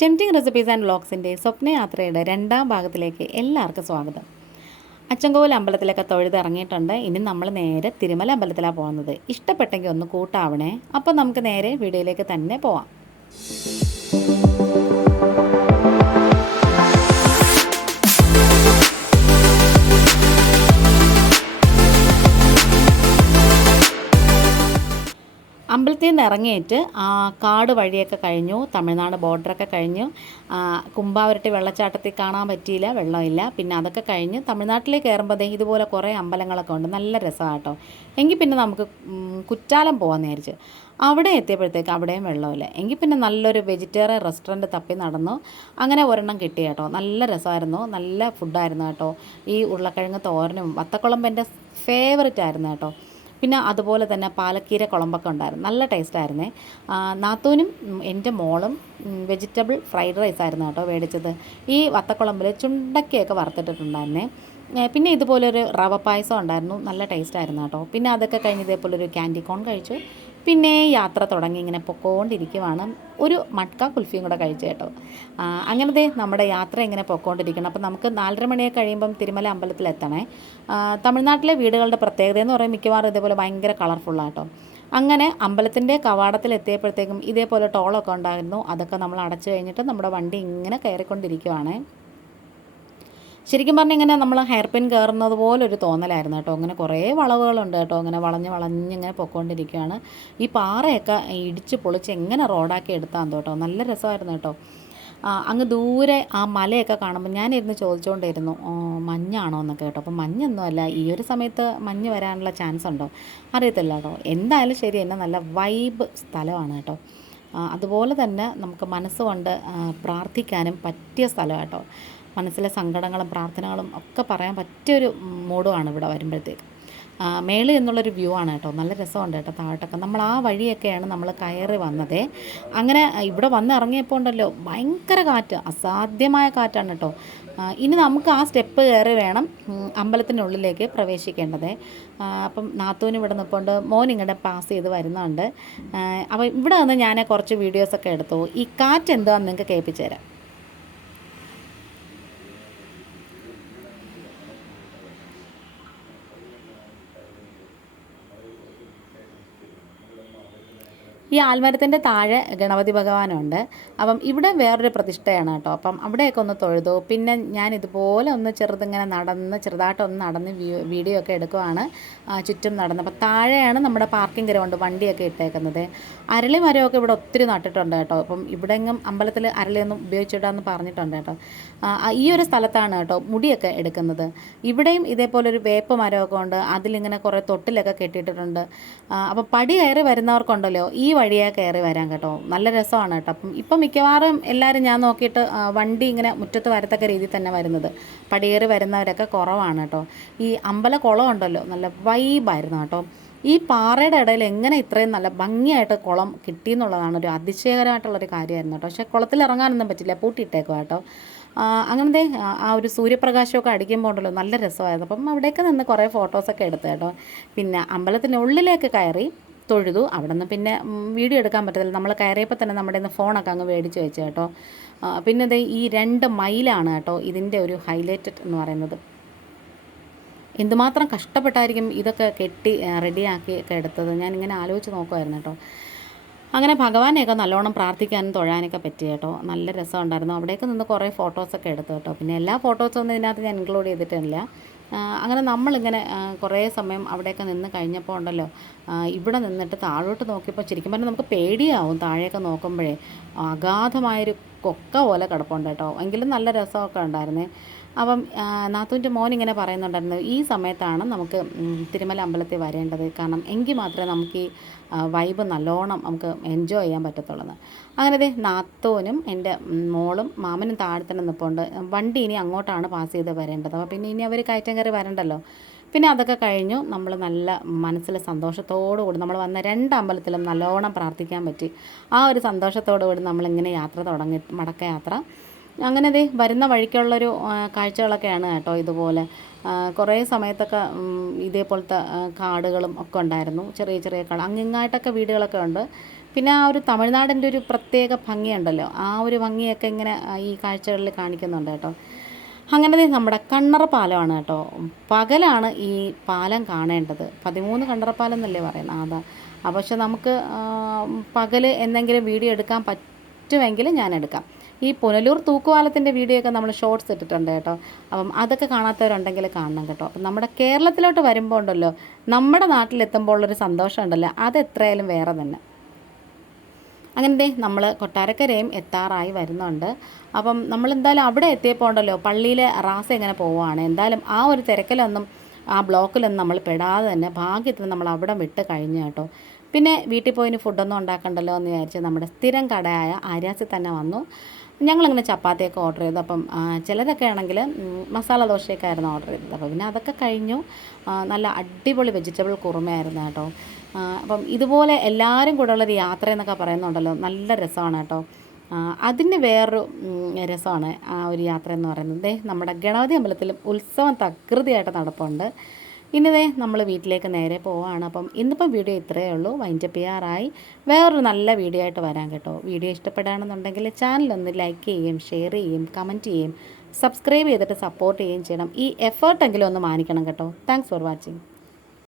Tempting recipes and വ്ളോഗ്സിന്റെ സ്വപ്നയാത്രയുടെ രണ്ടാം ഭാഗത്തിലേക്ക് എല്ലാവർക്കും സ്വാഗതം. അച്ചൻകോവിൽ അമ്പലത്തിലൊക്കെ തൊഴുതിറങ്ങിയിട്ടുണ്ട്. ഇനി നമ്മൾ നേരെ തിരുമല അമ്പലത്തിലാണ് പോകുന്നത്. ഇഷ്ടപ്പെട്ടെങ്കിൽ ഒന്ന് കൂട്ടാവണേ. അപ്പോൾ നമുക്ക് നേരെ വീഡിയോയിലേക്ക് തന്നെ പോവാം. അമ്പലത്തിൽ നിന്ന് ഇറങ്ങിയിട്ട് ആ കാട് വഴിയൊക്കെ കഴിഞ്ഞു തമിഴ്നാട് ബോർഡറൊക്കെ കഴിഞ്ഞു. കുമ്പാവരട്ടി വെള്ളച്ചാട്ടത്തിൽ കാണാൻ പറ്റിയില്ല വെള്ളമില്ല. പിന്നെ അതൊക്കെ കഴിഞ്ഞ് തമിഴ്നാട്ടിലേക്ക് കയറുമ്പോൾ ദേ ഇതുപോലെ കുറേ അമ്പലങ്ങളൊക്കെ ഉണ്ട്. നല്ല രസമാണ് കേട്ടോ എങ്കിൽ പിന്നെ നമുക്ക് കുറ്റാലം പോകാമെന്ന് വിചാരിച്ചു. അവിടെ എത്തിയപ്പോഴത്തേക്ക് അവിടെയും വെള്ളമില്ല. എങ്കിൽ പിന്നെ നല്ലൊരു വെജിറ്റേറിയൻ റെസ്റ്റോറന്റ് തപ്പി നടന്നു. അങ്ങനെ ഒരെണ്ണം കിട്ടി കേട്ടോ. നല്ല രസമായിരുന്നു. നല്ല ഫുഡായിരുന്നു കേട്ടോ. ഈ ഉരുളക്കിഴങ്ങ് തോരനും വത്തക്കുളമ്പ് എന്റെ ഫേവററ്റ് ആയിരുന്നു കേട്ടോ. പിന്നെ അതുപോലെ തന്നെ പാലക്കീര കുളമ്പൊക്കെ ഉണ്ടായിരുന്നു. നല്ല ടേസ്റ്റ് ആയിരുന്നേ. ആ, നാത്തൂനും എന്റെ മോളും വെജിറ്റബിൾ ഫ്രൈഡ് റൈസ് ആയിരുന്നു കേട്ടോ മേടിച്ചത്. ഈ വത്തക്കുളമ്പിൽ ചുണ്ടക്കയൊക്കെ വറുത്തിട്ടിട്ടുണ്ടായിരുന്നേ. പിന്നെ ഇതുപോലൊരു റവ പായസം ഉണ്ടായിരുന്നു. നല്ല ടേസ്റ്റ് ആയിരുന്നു കേട്ടോ. പിന്നെ അതൊക്കെ കഴിഞ്ഞ് ഇതേപോലൊരു ക്യാൻഡി കോൺ കഴിച്ചു. പിന്നെ യാത്ര തുടങ്ങി ഇങ്ങനെ പൊക്കോണ്ടിരിക്കുവാണ്. ഒരു മട്ക കുൽഫിയും കൂടെ കഴിച്ചു കേട്ടോ. അങ്ങനത്തെ നമ്മുടെ യാത്ര ഇങ്ങനെ പൊക്കോണ്ടിരിക്കണം. അപ്പോൾ നമുക്ക് നാലര മണിയൊക്കെ കഴിയുമ്പം തിരുമല അമ്പലത്തിൽ എത്തണേ. തമിഴ്നാട്ടിലെ വീടുകളുടെ പ്രത്യേകത എന്ന് പറയുമ്പോൾ മിക്കവാറും ഇതേപോലെ ഭയങ്കര കളർഫുള്ളാട്ടോ അങ്ങനെ അമ്പലത്തിന്റെ കവാടത്തിൽ എത്തിയപ്പോഴത്തേക്കും ഇതേപോലെ ടോളൊക്കെ ഉണ്ടായിരുന്നു. അതൊക്കെ നമ്മൾ അടച്ചു കഴിഞ്ഞിട്ട് നമ്മുടെ വണ്ടി ഇങ്ങനെ കയറിക്കൊണ്ടിരിക്കുവാണേ. ശരിക്കും പറഞ്ഞാൽ ഇങ്ങനെ നമ്മൾ ഹെയർ പിൻ കയറുന്നത് പോലെ ഒരു തോന്നലായിരുന്നു കേട്ടോ. അങ്ങനെ കുറേ വളവുകളുണ്ട് കേട്ടോ. അങ്ങനെ വളഞ്ഞ് വളഞ്ഞ് ഇങ്ങനെ പൊക്കോണ്ടിരിക്കുകയാണ് ഈ പാറയൊക്കെ ഇടിച്ച് പൊളിച്ച് എങ്ങനെ റോഡാക്കി എടുത്താന്ന് കേട്ടോ. നല്ല രസമായിരുന്നു കേട്ടോ. അങ്ങ് ദൂരെ ആ മലയൊക്കെ കാണുമ്പോൾ ഞാനിരുന്ന് ചോദിച്ചുകൊണ്ടിരുന്നു "ഓ, മഞ്ഞാണോ? എന്നൊക്കെ കേട്ടോ. അപ്പോൾ മഞ്ഞൊന്നുമല്ല ഈ ഒരു സമയത്ത് മഞ്ഞ് വരാനുള്ള ചാൻസ് ഉണ്ടോ? അറിയത്തില്ല കേട്ടോ. എന്തായാലും ശരി എന്നെ നല്ല വൈബ് സ്ഥലമാണ് കേട്ടോ. അതുപോലെ തന്നെ നമുക്ക് മനസ്സുകൊണ്ട് പ്രാർത്ഥിക്കാനും പറ്റിയ സ്ഥലം കേട്ടോ. മനസ്സിലെ സങ്കടങ്ങളും പ്രാർത്ഥനകളും ഒക്കെ പറയാൻ പറ്റിയൊരു മൂഡുമാണ് ഇവിടെ വരുമ്പോഴത്തേക്ക്. മേളി എന്നുള്ളൊരു വ്യൂ ആണ് കേട്ടോ. നല്ല രസമുണ്ട് കേട്ടോ താഴോട്ടൊക്കെ നമ്മൾ ആ വഴിയൊക്കെയാണ് നമ്മൾ കയറി വന്നത്. അങ്ങനെ ഇവിടെ വന്ന് ഇറങ്ങിയപ്പോൾ ഉണ്ടല്ലോ ഭയങ്കര കാറ്റ് അസാധ്യമായ കാറ്റാണ് കേട്ടോ. ഇനി നമുക്ക് ആ സ്റ്റെപ്പ് കയറി വേണം അമ്പലത്തിനുള്ളിലേക്ക് പ്രവേശിക്കേണ്ടത്. അപ്പം നാത്തൂന് ഇവിടെ നിൽപ്പുണ്ട് മോൻ ഇങ്ങോട്ട് പാസ് ചെയ്ത് വരുന്നുണ്ട്. അപ്പോൾ ഇവിടെ നിന്ന് ഞാൻ കുറച്ച് വീഡിയോസൊക്കെ എടുത്തു. ഈ കാറ്റ് എന്താണെന്ന് നിങ്ങൾക്ക് കേൾപ്പിച്ചു തരാം. ഈ ആൽമരത്തിന്റെ താഴെ ഗണപതി ഭഗവാനുണ്ട്. അപ്പം ഇവിടെ വേറൊരു പ്രതിഷ്ഠയാണ് കേട്ടോ. അപ്പം അവിടെയൊക്കെ ഒന്ന് തൊഴുതു. പിന്നെ ഞാൻ ഇതുപോലെ ഒന്ന് ചെറുതിങ്ങനെ നടന്ന് ചെറുതായിട്ടൊന്ന് നടന്ന് വീഡിയോ ഒക്കെ എടുക്കുവാണ്. ചുറ്റും നടന്ന്. അപ്പം താഴെയാണ് നമ്മുടെ പാർക്കിംഗ് ഗ്രൗണ്ട് വണ്ടിയൊക്കെ ഇട്ടേക്കുന്നത്. അരളി മരമൊക്കെ ഇവിടെ ഒത്തിരി നട്ടിട്ടുണ്ട് കേട്ടോ. അപ്പം ഇവിടെങ്ങും അമ്പലത്തിൽ അരളിയൊന്നും ഉപയോഗിച്ചിടാന്ന് പറഞ്ഞിട്ടുണ്ട് കേട്ടോ. ഈ ഒരു സ്ഥലത്താണ് കേട്ടോ മുടിയൊക്കെ എടുക്കുന്നത്. ഇവിടെയും ഇതേപോലെ ഒരു വേപ്പ് മരമൊക്കെ ഉണ്ട്. അതിലിങ്ങനെ കുറേ തൊട്ടിലൊക്കെ കെട്ടിയിട്ടിട്ടുണ്ട്. അപ്പോൾ പടി കയറി വരുന്നവർക്കുണ്ടല്ലോ ഈ വഴിയെ കയറി വരാൻ കേട്ടോ. നല്ല രസമാണ് കേട്ടോ. അപ്പം ഇപ്പം മിക്കവാറും എല്ലാവരും ഞാൻ നോക്കിയിട്ട് വണ്ടി ഇങ്ങനെ മുറ്റത്ത് വരത്തക്ക രീതിയിൽ തന്നെ വരുന്നത്. പടിയേറി വരുന്നവരൊക്കെ കുറവാണ് കേട്ടോ. ഈ അമ്പല കുളം ഉണ്ടല്ലോ നല്ല വൈബായിരുന്നു കേട്ടോ. ഈ പാറയുടെ ഇടയിൽ എങ്ങനെ ഇത്രയും നല്ല ഭംഗിയായിട്ട് കുളം കിട്ടി എന്നുള്ളതാണ് ഒരു അതിശയകരമായിട്ടുള്ളൊരു കാര്യമായിരുന്നു കേട്ടോ. പക്ഷേ കുളത്തിൽ ഇറങ്ങാനൊന്നും പറ്റില്ല പൂട്ടിയിട്ടേക്കുക കേട്ടോ. അങ്ങനത്തെ ആ ഒരു സൂര്യപ്രകാശമൊക്കെ അടിക്കുമ്പോൾ ഉണ്ടല്ലോ നല്ല രസമായിരുന്നു. അപ്പം അവിടെയൊക്കെ നിന്ന് കുറേ ഫോട്ടോസൊക്കെ എടുത്തു കേട്ടോ. പിന്നെ അമ്പലത്തിന്റെ ഉള്ളിലേക്ക് കയറി തൊഴുതു. അവിടെ നിന്ന് പിന്നെ വീഡിയോ എടുക്കാൻ പറ്റത്തില്ല. നമ്മൾ കയറിയപ്പോൾ തന്നെ നമ്മുടെ നിന്ന് ഫോണൊക്കെ അങ്ങ് മേടിച്ച് വെച്ചു കേട്ടോ. പിന്നെ ദേ ഈ രണ്ട് മൈലാണ് കേട്ടോ ഇതിന്റെ ഒരു ഹൈലൈറ്റഡ് എന്ന് പറയുന്നത്. എന്തുമാത്രം കഷ്ടപ്പെട്ടായിരിക്കും ഇതൊക്കെ കെട്ടി റെഡിയാക്കി ഒക്കെ എടുത്തത്. ഞാനിങ്ങനെ ആലോചിച്ച് നോക്കുമായിരുന്നു കേട്ടോ. അങ്ങനെ ഭഗവാനെയൊക്കെ നല്ലോണം പ്രാർത്ഥിക്കാനും തൊഴാനൊക്കെ പറ്റി കേട്ടോ. നല്ല രസമുണ്ടായിരുന്നു. അവിടെയൊക്കെ നിന്ന് കുറേ ഫോട്ടോസൊക്കെ എടുത്തു കേട്ടോ. പിന്നെ എല്ലാ ഫോട്ടോസൊന്നും ഇതിനകത്ത് ഞാൻ ഇൻക്ലൂഡ് ചെയ്തിട്ടില്ല. അങ്ങനെ നമ്മളിങ്ങനെ കുറേ സമയം അവിടെയൊക്കെ നിന്ന് കഴിഞ്ഞപ്പോൾ ഉണ്ടല്ലോ ഇവിടെ നിന്നിട്ട് താഴോട്ട് നോക്കിയപ്പോൾ ശരിക്കും പറഞ്ഞാൽ നമുക്ക് പേടിയാവും താഴെയൊക്കെ നോക്കുമ്പോഴേ. അഗാധമായൊരു കൊക്ക പോലെ കിടപ്പുണ്ട് കേട്ടോ. എങ്കിലും നല്ല രസമൊക്കെ ഉണ്ടായിരുന്നേ. അപ്പം നാത്തൂന്റെ മോൻ ഇങ്ങനെ പറയുന്നുണ്ടായിരുന്നു ഈ സമയത്താണ് നമുക്ക് തിരുമല അമ്പലത്തിൽ വരേണ്ടത്. കാരണം എങ്കിൽ മാത്രമേ നമുക്ക് ഈ വൈബ് നല്ലോണം നമുക്ക് എൻജോയ് ചെയ്യാൻ പറ്റത്തുള്ളത് അങ്ങനെ ദേ നാത്തോനും എന്റെ മോളും മാമനും താഴെ തന്നെ നിൽപ്പുണ്ട് വണ്ടി ഇനി അങ്ങോട്ടാണ് പാസ് ചെയ്ത് വരേണ്ടത്. അപ്പോൾ പിന്നെ ഇനി അവർ കയറ്റം കയറി വരണ്ടല്ലോ. പിന്നെ അതൊക്കെ കഴിഞ്ഞു. നമ്മൾ നല്ല മനസ്സിൽ സന്തോഷത്തോടു കൂടി നമ്മൾ വന്ന രണ്ട് അമ്പലത്തിലും നല്ലോണം പ്രാർത്ഥിക്കാൻ പറ്റി. ആ ഒരു സന്തോഷത്തോടു കൂടി നമ്മളിങ്ങനെ യാത്ര തുടങ്ങി മടക്ക യാത്ര അങ്ങനെ ദേ വരുന്ന വഴിക്കുള്ളൊരു കാഴ്ചകളൊക്കെയാണ് കേട്ടോ ഇതുപോലെ. കുറേ സമയത്തൊക്കെ ഇതേപോലത്തെ കാടുകളും ഒക്കെ ഉണ്ടായിരുന്നു. ചെറിയ ചെറിയ കാട് അങ്ങിങ്ങായിട്ടൊക്കെ വീടുകളൊക്കെ ഉണ്ട്. പിന്നെ ആ ഒരു തമിഴ്നാടിന്റെ ഒരു പ്രത്യേക ഭംഗിയുണ്ടല്ലോ. ആ ഒരു ഭംഗിയൊക്കെ ഇങ്ങനെ ഈ കാഴ്ചകളിൽ കാണിക്കുന്നുണ്ട് കേട്ടോ. അങ്ങനെ നമ്മുടെ കണ്ണറ പാലമാണ് കേട്ടോ. പകലാണ് ഈ പാലം കാണേണ്ടത്. പതിമൂന്ന് കണ്ണറപ്പാലം എന്നല്ലേ പറയുന്നത് അതാ. ആ പക്ഷെ നമുക്ക് പകൽ എന്തെങ്കിലും വീഡിയോ എടുക്കാൻ പറ്റുമെങ്കിൽ ഞാൻ എടുക്കാം. ഈ പുനലൂർ തൂക്കുവാലത്തിന്റെ വീഡിയോ ഒക്കെ നമ്മൾ ഷോർട്സ് ഇട്ടിട്ടുണ്ട് കേട്ടോ. അപ്പം അതൊക്കെ കാണാത്തവരുണ്ടെങ്കിൽ കാണണം കേട്ടോ. അപ്പം നമ്മുടെ കേരളത്തിലോട്ട് വരുമ്പോൾ ഉണ്ടല്ലോ നമ്മുടെ നാട്ടിലെത്തുമ്പോൾ ഉള്ളൊരു സന്തോഷം ഉണ്ടല്ലോ അത് എത്രയായാലും വേറെ തന്നെ. അങ്ങനെ ദേ നമ്മൾ കൊട്ടാരക്കരയും എത്താറായി വരുന്നുണ്ട്. അപ്പം നമ്മൾ എന്തായാലും അവിടെ എത്തിയപ്പോൾ ഉണ്ടല്ലോ പള്ളിയിലെ റാസ് എങ്ങനെ പോവുകയാണ് എന്തായാലും ആ ഒരു തിരക്കിലൊന്നും ആ ബ്ലോക്കിലൊന്നും നമ്മൾ പെടാതെ തന്നെ ഭാഗ്യത്തിന് നമ്മൾ അവിടെ വിട്ട് കഴിഞ്ഞു കേട്ടോ. പിന്നെ വീട്ടിൽ പോയിന് ഫുഡൊന്നും ഉണ്ടാക്കണ്ടല്ലോ എന്ന് വിചാരിച്ച് നമ്മുടെ സ്ഥിരം കടയായ ആര്യാസിൽ തന്നെ വന്നു. ഞങ്ങളിങ്ങനെ ചപ്പാത്തിയൊക്കെ ഓർഡർ ചെയ്തു. അപ്പം ചിലരൊക്കെ ആണെങ്കിൽ മസാല ദോശയൊക്കെ ആയിരുന്നു ഓർഡർ ചെയ്തത്. അപ്പോൾ പിന്നെ അതൊക്കെ കഴിഞ്ഞു. നല്ല അടിപൊളി വെജിറ്റബിൾ കുറുമയായിരുന്നു കേട്ടോ. അപ്പം ഇതുപോലെ എല്ലാവരും കൂടെ ഉള്ളൊരു യാത്ര എന്നൊക്കെ പറയുന്നുണ്ടല്ലോ. നല്ല രസമാണ് കേട്ടോ. അതിന് വേറൊരു രസമാണ് ആ ഒരു യാത്ര എന്ന് പറയുന്നത്. നമ്മുടെ ഗണപതി അമ്പലത്തിലും ഉത്സവം തകൃതിയായിട്ട് നടപ്പുണ്ട്. ഇനി ദേ നമ്മൾ വീട്ടിലേക്ക് നേരെ പോവാണ്. അപ്പം ഇന്നിപ്പം വീഡിയോ ഇത്രയേ ഉള്ളൂ. വൈൻഡപ്പ് ചെയ്യാറായി. വേറൊരു നല്ല വീഡിയോ ആയിട്ട് വരാൻ കേട്ടോ. വീഡിയോ ഇഷ്ടപ്പെടുകയാണെന്നുണ്ടെങ്കിൽ ചാനലൊന്ന് ലൈക്ക് ചെയ്യും ഷെയർ ചെയ്യും കമന്റ് ചെയ്യും സബ്സ്ക്രൈബ് ചെയ്തിട്ട് സപ്പോർട്ട് ചെയ്യുകയും ചെയ്യണം. ഈ എഫേർട്ടെങ്കിലും ഒന്ന് മാനിക്കണം കേട്ടോ. Thanks for watching